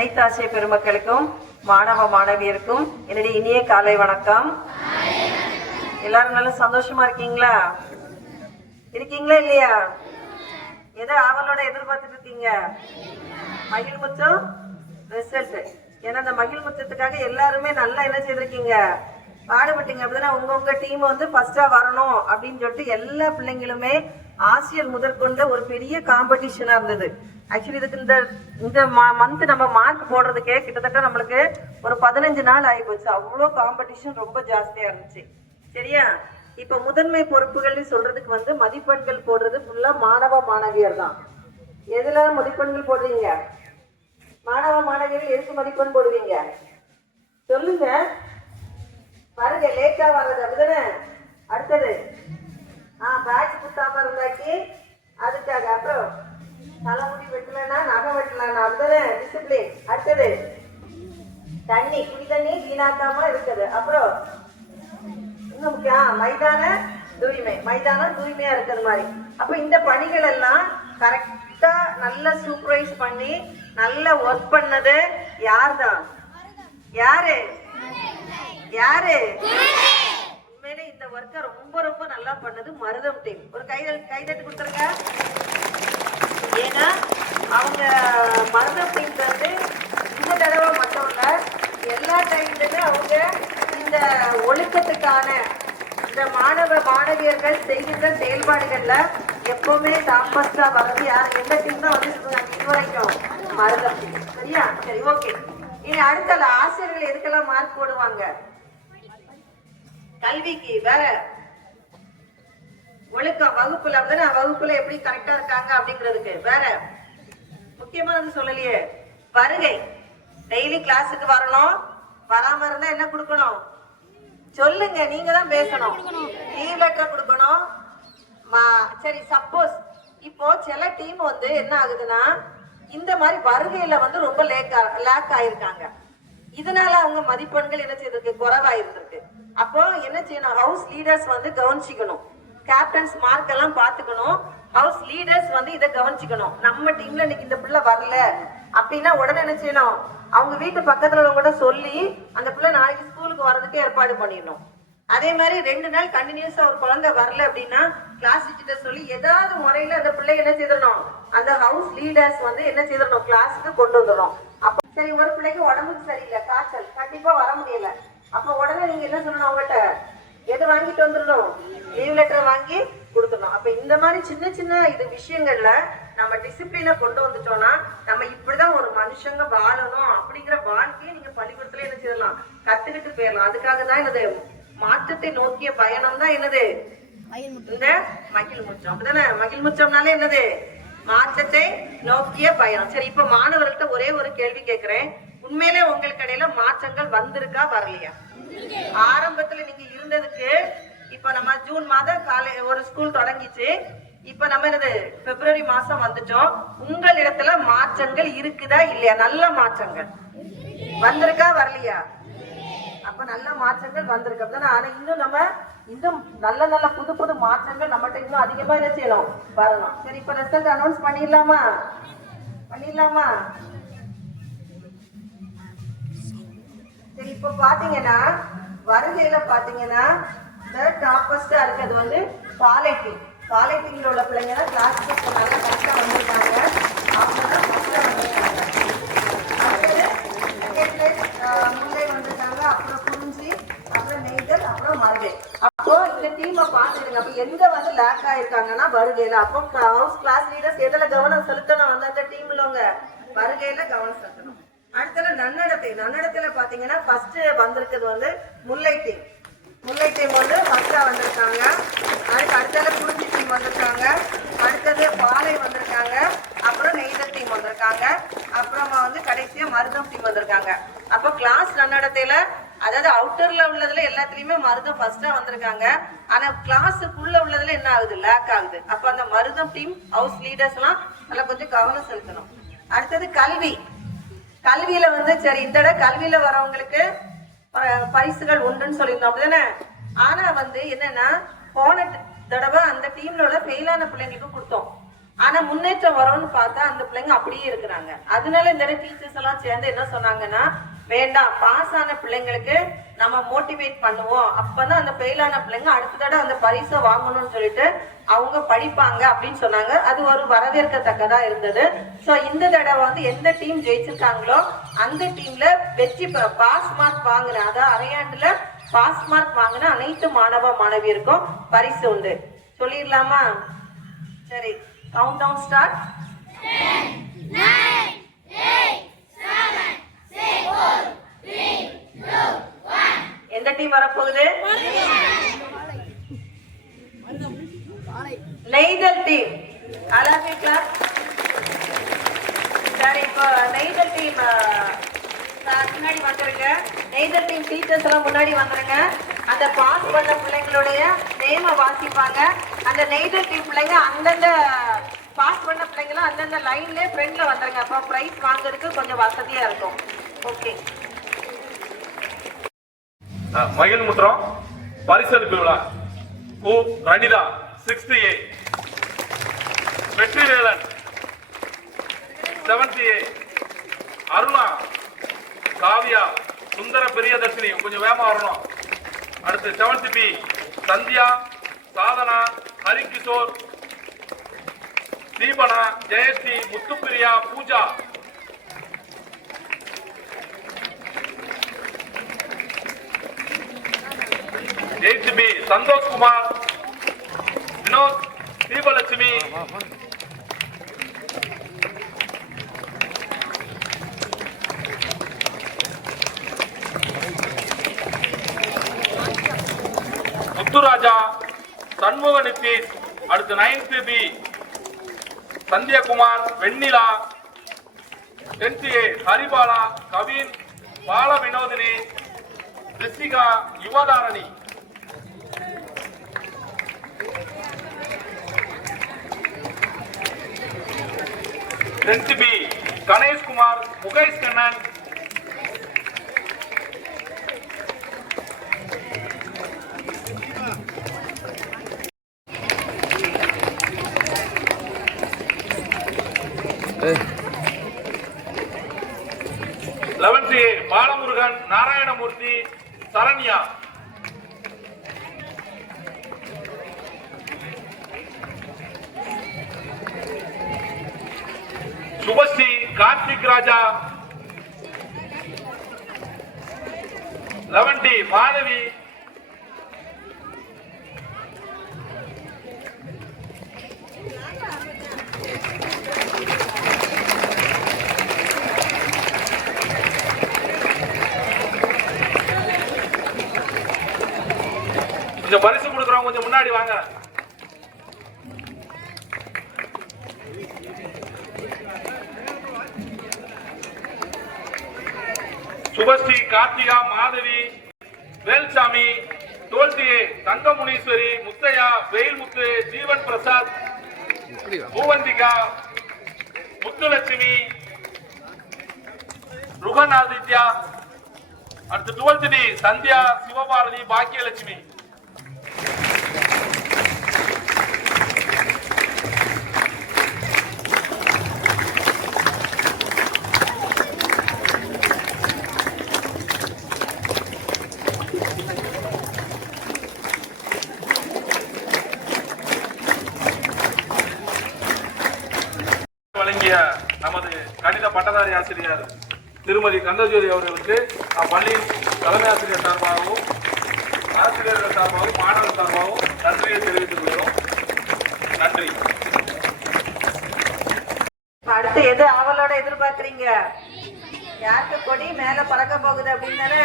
அனைத்து ஆசிரிய பெருமக்களுக்கும் மாணவ மாணவியருக்கும் என்னுடைய இனிய காலை வணக்கம். எல்லாரும் நல்லா சந்தோஷமா இருக்கீங்களா? இருக்கீங்களா இல்லையா? எதை ஆவலோட எதிர்பார்த்துட்டு இருக்கீங்க? மகிழ்முச்சம் ரிசல்ட். ஏன்னா அந்த மகிழ்முச்சத்துக்காக எல்லாருமே நல்லா என்ன செய்திருக்கீங்க, பாடுபட்டீங்க. அப்படின்னா உங்க டீம் வந்து ஃபர்ஸ்டா வரணும் அப்படின்னு சொல்லிட்டு எல்லா பிள்ளைங்களுமே ஆசிரியர் முதற்கொண்ட ஒரு பெரிய காம்படிஷனா இருந்தது. ஆக்சுவலி இதுக்கு இந்த மந்த் நம்ம மார்க் போடுறதுக்கே கிட்டத்தட்ட நம்மளுக்கு ஒரு 15 நாள் ஆகி போச்சு. அவ்வளோ காம்படிஷன் ரொம்ப ஜாஸ்தியா இருந்துச்சு. சரியா? இப்ப முதன்மை பொறுப்புகள் சொல்றதுக்கு வந்து மதிப்பெண்கள் போடுறது ஃபுல்லா மாணவ மாணவியர் தான். எதுல மதிப்பெண்கள் போடுறீங்க? மாணவ மாணவியர்கள் எதுக்கு மதிப்பெண் போடுவீங்க சொல்லுங்க. பாருங்க, லேட்டா வர்றது அப்படிதானே. அடுத்தது பேட்ச் குத்தாம இருந்தாக்கி அதுக்காக, அப்புறம் தலைமுடி வெட்டலன்னா நகை வெட்டலான்னா அப்படிதானே டிசிப்ளின். அடுத்தது தண்ணி, குடி தண்ணி வீணாக்காம இருக்குது. அப்புறம் இன்னும் முக்கியம் மைதான தூய்மை, மைதானம் தூய்மையா இருக்கிறது மாதிரி. அப்ப இந்த பணிகள் எல்லாம் கரெக்டா நல்லா சூப்பர்வைஸ் பண்ணி நல்லா ஒர்க் பண்ணது யார் தான்? யாரு யாரு? உண்மையிலே இந்த ஒர்க்கை ரொம்ப ரொம்ப நல்லா பண்ணது மருதம் டீம். ஒரு கைதட்டு கொடுத்துருங்க. ஏன்னா அவங்க மருதம் டீம் வந்து இந்த தடவை மட்டும் இல்ல, எல்லா டைம்லுமே அவங்க இந்த ஒழுக்கத்துக்கான இந்த மாணவ மாணவியர்கள் செய்கின்ற செயல்பாடுகள்ல எப்பவுமே டாப் ஃபர்ஸ்டா வர்றது யார்? எந்த டீம் தான் வந்து இதுவரைக்கும் மருதம் டீம். சரியா? சரி, ஓகே. இனி அடுத்த ஆசிரியர்கள் எதுக்கெல்லாம் மார்க் போடுவாங்க? கல்விக்கு வேற, ஒழுக்கம் வகுப்புல அப்படின்னா வகுப்புல எப்படி கரெக்டா இருக்காங்க அப்படிங்கிறதுக்கு வேற. முக்கியமா வந்து சொல்லலையே, வருகை, டெய்லி கிளாஸுக்கு வரணும். வராம இருந்தா என்ன கொடுக்கணும் சொல்லுங்க, நீங்க தான் பேசணும். லீவ் லெட்டர் கொடுக்கணும். சரி, சப்போஸ் இப்போ சில டீம் வந்து என்ன ஆகுதுன்னா இந்த மாதிரி வருகையில வந்து ரொம்ப லேக் ஆயிருக்காங்க. இதனால அவங்க மதிப்பெண்கள் என்ன செய்திருக்கு, குறைவாயிருந்திருக்கு. அப்போ என்ன செய்யணும், ஹவுஸ் லீடர்ஸ் வந்து கவனிச்சுக்கணும். கேப்டன்ஸ் மார்க் எல்லாம் பாத்துக்கணும். ஹவுஸ் லீடர்ஸ் வந்து இதை கவனிச்சுக்கணும். நம்ம டீம்ல இன்னைக்கு இந்த பிள்ளை வரல அப்படின்னா உடனே என்ன செய்யணும், அவங்க வீட்டு பக்கத்துல கூட சொல்லி அந்த பிள்ளை நாளைக்கு ஸ்கூலுக்கு வர்றதுக்கு ஏற்பாடு பண்ணிடணும். அதே மாதிரி 2 நாள் கண்டினியூஸா ஒரு குழந்தை வரல அப்படின்னா கிளாஸ் டீச்சர் சொல்லி ஏதாவது முறையில அந்த பிள்ளை என்ன செய்திடணும், அந்த ஹவுஸ் லீடர்ஸ் வந்து என்ன செய்திடணும், கிளாஸுக்கு கொண்டு வந்துடணும். அப்ப சரி, ஒரு பிள்ளைக்கு உடம்புக்கு சரியில்லை, காய்ச்சல், கண்டிப்பா வர முடியல. அப்ப உடனே நீங்க என்ன சொல்லணும், அவங்ககிட்ட எது வாங்கிட்டு வந்துடணும், லீவ் லெட்டர் வாங்கி கொடுத்துடணும். அப்ப இந்த மாதிரி சின்ன சின்ன இது விஷயங்கள்ல நம்ம டிசிப்ளினை கொண்டு வந்துட்டோம்னா நம்ம இப்படிதான் ஒரு மனுஷங்க வாழணும் அப்படிங்கிற வாழ்க்கையை நீங்க பள்ளிக்கூடத்துல என்ன செய்யலாம், கத்துக்கிட்டு போயிடலாம். அதுக்காக தான் என்னது மாற்றத்தை நோக்கிய பயணம் தான் என்னது இந்த மகிழ்முச்சம். அப்படிதானே? மகிழ்முச்சம்னாலே என்னது, மாற்றத்தை நோக்கிய பயணம். சரி, இப்ப மாணவர்கள்ட்ட ஒரே ஒரு கேள்வி கேட்கிறேன். உண்மையிலே உங்களுக்கு இடையில மாற்றங்கள் வந்திருக்கா வரலையா? ஆரம்பத்துல நீங்க இருந்ததுக்கு இப்ப நம்ம ஜூன் மாதம் ஒரு ஸ்கூல் தொடங்கிச்சு. இப்ப நம்ம என்னது பிப்ரவரி மாசம் வந்துட்டோம். உங்களிடத்துல மாற்றங்கள் இருக்குதா இல்லையா? நல்ல மாற்றங்கள் வந்திருக்கா வரலையா? அப்ப நல்ல மாற்றங்கள் வந்திருக்கு. அப்படின்னா ஆனா இன்னும் நல்ல நல்ல புது புது மாற்றங்கள் நம்மகிட்ட இன்னும் அதிகமா என்ன செய்யணும், வரணும். சரி, இப்ப ரிசல்ட் அனௌன்ஸ் பண்ணிடலாமா? சரி, இப்ப பாத்தீங்கன்னா வருகையில பாத்தீங்கன்னா டாப் ஃபர்ஸ்டா இருக்கிறது வந்து பாலைட்டிங்ல உள்ள பிள்ளைங்க தான் கிளாஸ் நல்லா கரெக்டா வந்திருக்காங்க. அவங்க தான் ஃபர்ஸ்டா வந்திருக்காங்க. முல்லை வந்திருக்காங்க, அப்புறம் குறிஞ்சி, அப்புறம் நெய்தல், அப்புறம் மருகை. அப்போ இந்த டீமை பாத்துடுங்க. அப்ப எங்க வந்து லேக் ஆயிருக்காங்கன்னா வருகையில. அப்போ ஹவுஸ் கிளாஸ் லீடர்ஸ் எதுல கவனம் செலுத்தணும், அந்த டீம்ல உங்க வருகையில கவனம் செலுத்தணும். அடுத்தது நன்னடத்தையில பாத்தீங்கன்னா ஃபர்ஸ்ட் வந்திருக்கிறது வந்து முல்லை டீம் வந்து ஃபர்ஸ்டா வந்திருக்காங்க. அடுத்தது குறிஞ்சி டீம் வந்திருக்காங்க. அடுத்தது பாலை வந்திருக்காங்க. அப்புறம் நெய்தல் டீம் வந்திருக்காங்க. அப்புறமா வந்து கடைசியா மருதம் டீம் வந்திருக்காங்க. அப்ப கிளாஸ் நன்னடத்தையில, அதாவது அவுட்டர்ல உள்ளதுல எல்லாத்துலயுமே மருதம் ஃபர்ஸ்டா வந்திருக்காங்க. ஆனா கிளாஸுக்குள்ள உள்ளதுல என்ன ஆகுது, லேக் ஆகுது. அப்ப அந்த மருதம் டீம் ஹவுஸ் லீடர்ஸ் எல்லாம் நல்லா கொஞ்சம் கவனம் செலுத்தணும். அடுத்தது கல்வியில வந்து சரி, இந்த தடவை கல்வியில வரவங்களுக்கு பரிசுகள் உண்டுன்னு சொல்லியிருந்தோம். அப்படிதானே? ஆனா வந்து என்னன்னா போன தடவை அந்த டீம்ல உள்ள ஃபெயிலான பிள்ளைங்களுக்கு கொடுத்தோம். ஆனா முன்னேற்றம் வரும்னு பார்த்தா அந்த பிள்ளைங்க அப்படியே இருக்கிறாங்க. அதனால இந்த டீச்சர்ஸ் எல்லாம் சேர்ந்து என்ன சொன்னாங்கன்னா, வேண்டாம், பாஸ் ஆன பிள்ளைங்களுக்கு நம்ம மோட்டிவேட் பண்ணுவோம், அப்பதான் அந்த ஃபெயில் ஆன பிள்ளைங்க அடுத்த தடவை அந்த பரிசை வாங்கணும்னு சொல்லிட்டு அவங்க படிப்பாங்க அப்படின்னு சொன்னாங்க. அது ஒரு வரவேற்கத்தக்கதா இருந்தது. ஸோ இந்த தடவை வந்து எந்த டீம் ஜெயிச்சிருக்காங்களோ அந்த டீம்ல வெற்றி பாஸ் மார்க் வாங்கின, அதாவது அரையாண்டுல பாஸ் மார்க் வாங்கின அனைத்து மாணவ மாணவியருக்கும் பரிசு உண்டு. சொல்லிடலாமா? சரி, கவுண்ட் டவுன் ஸ்டார்ட். 10, 9, 8, 7, 6, 4, 3, 2, 1. எந்த டீம் வரப்போகுது? நெய்தல் டீம். அழகு கிளாஸ். சரி, இப்போ நெய்தல் டீம் முன்னாடி வந்துருங்க. நெய்தல் டீம் டீச்சர்ஸ் எல்லாம் முன்னாடி வந்துருங்க. அந்த பாஸ் பண்ண பிள்ளைங்களுடைய நேம வாசிப்பாங்க. அந்த நெய்தல் டீம் பிள்ளைங்க அந்தந்த பாஸ் பண்ண பிள்ளைங்களும் அந்தந்த லைன்ல ஃப்ரெண்ட்ல வந்துருங்க. அப்போ பிரைஸ் வாங்குறதுக்கு கொஞ்சம் வசதியா இருக்கும். ஓகே. மகிழ் முத்திரம் பரிசளிப்பு விழா. கு Ranitha 6th A, Vetrivelan 7th A, Aruna, Kavya, சுந்தர பிரியதர்ஷினி, கொஞ்சம் வேகமா வரணும். அடுத்து 7th B, Sandhya, Sadhana, Harikishore, Deepana, Jayashree, Muthupriya, Pooja. 8th B, Santhosh Kumar, Vinod, Deepalakshmi, Muthuraja, Shanmuga Nitish. அடுத்து 9th B, சந்தியகுமார், Vennila. 10th A, Haribala, Kavin, Bala Vinodhini, Rishika, யுவதாரணி. 10th B, Ganesh Kumar, Mukesh Kannan. 11th A, Balamurugan, Narayanamurthy, Saranya. Subashree, Karthik Raja. 11th D, Madhavi. கொஞ்சம் பரிசு கொடுக்குறோம், கொஞ்சம் முன்னாடி வாங்க. சுபஸ்ரீ, கார்த்திகா, மாதவி, வேல்சாமி. 12th A, தங்கமுனீஸ்வரி, முத்தையா, வெயில்முத்து, ஜீவன் பிரசாத், பூவந்திகா, முத்துலட்சுமி, ருகன் ஆதித்யா. அடுத்து 12th D, சந்தியா, சிவபாரதி, பாக்கியலட்சுமி. வழங்கிய நமது கணித பட்டதாரி ஆசிரியர் திருமதி கந்தஜோதி அவர்களுக்கு பள்ளியின் தலைமை ஆசிரியர் சார்பாகவும் ஆசிரியர்கள் சார்பாகவும் மாணவர் சார்பாகவும் நன்றியை தெரிவித்துக் கொள்கிறோம். நன்றி. அடுத்து எது ஆவலோட எதிர்பார்க்கறீங்க? யாருக்கு கொடி மேல பறக்க போகுது அப்படின்னு தானே?